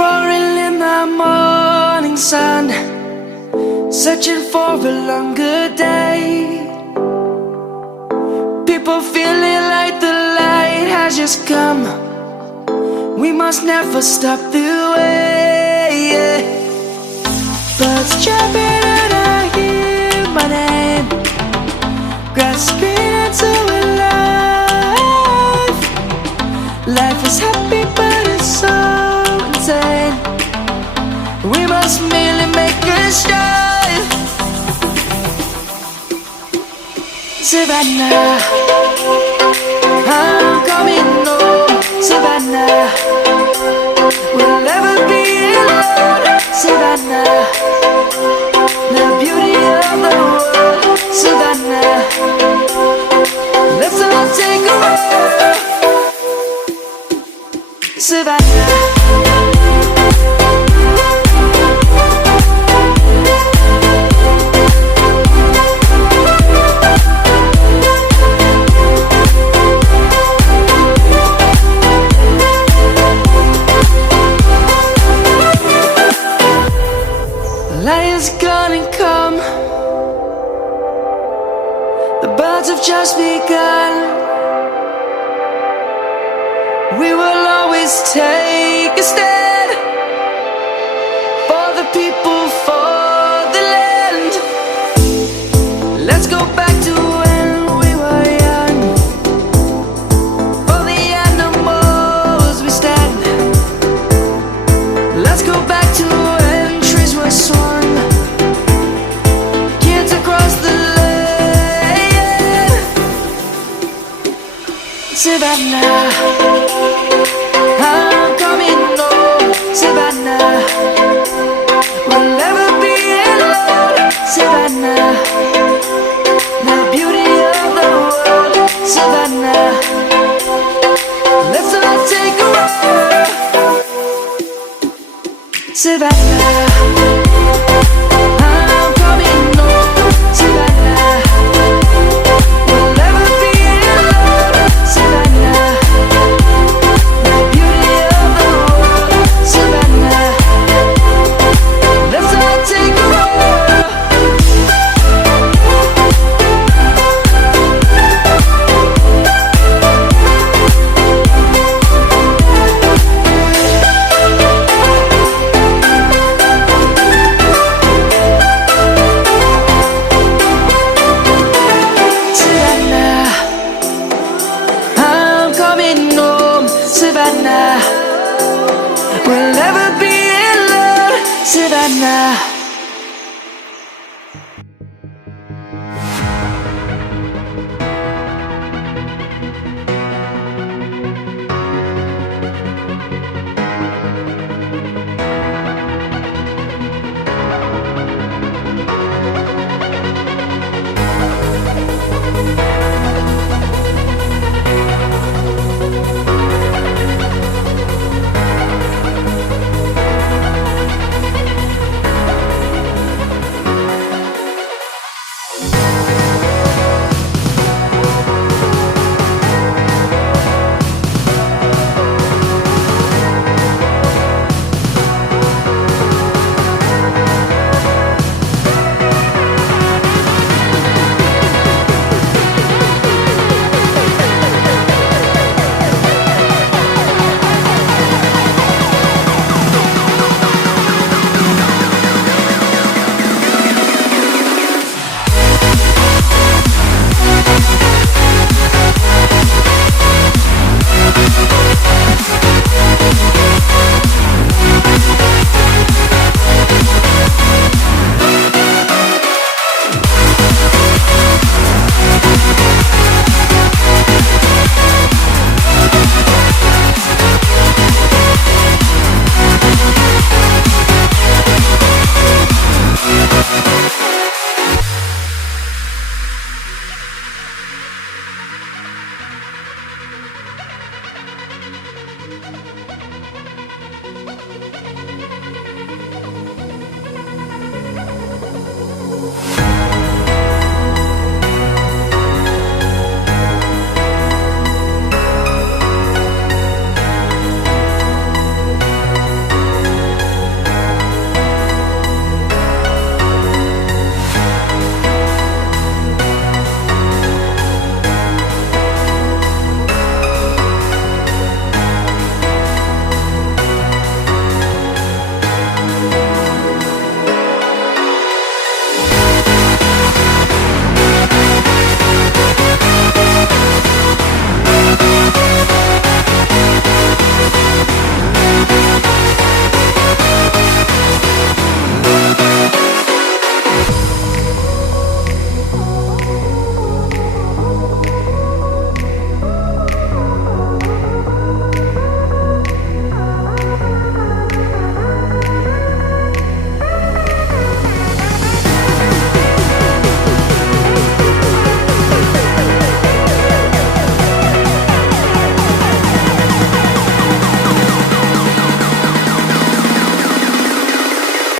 roaring in the morning sun, searching for a longer day. People feeling like the light has just come. We must never stop the way. Birds chirping and I hear my name, grasping into a life. Life is happy but it's so insane. We must merely make a start. Savannah, I'm coming home. Savannah, we'll never be alone. Savannah, the beauty of the world. Savannah, let's all take a walk. Savannah. Light is gonna come. The birds have just begun. We will always take a stand for the people, for the land. Let's go back to when we were young. For the animals we stand. Let's go back to when trees were swung. Kids across the land. Savannah, I'm coming home. Savannah, we'll never be alone. Savannah, the beauty of the world. Savannah, let's all take a walk. Savannah, I'm coming home. Savannah, we'll never be alone. Savannah, the beauty of the world. Savannah, let's all take a walk. Savannah, I'm coming home. Savannah, we'll never be alone. Savannah.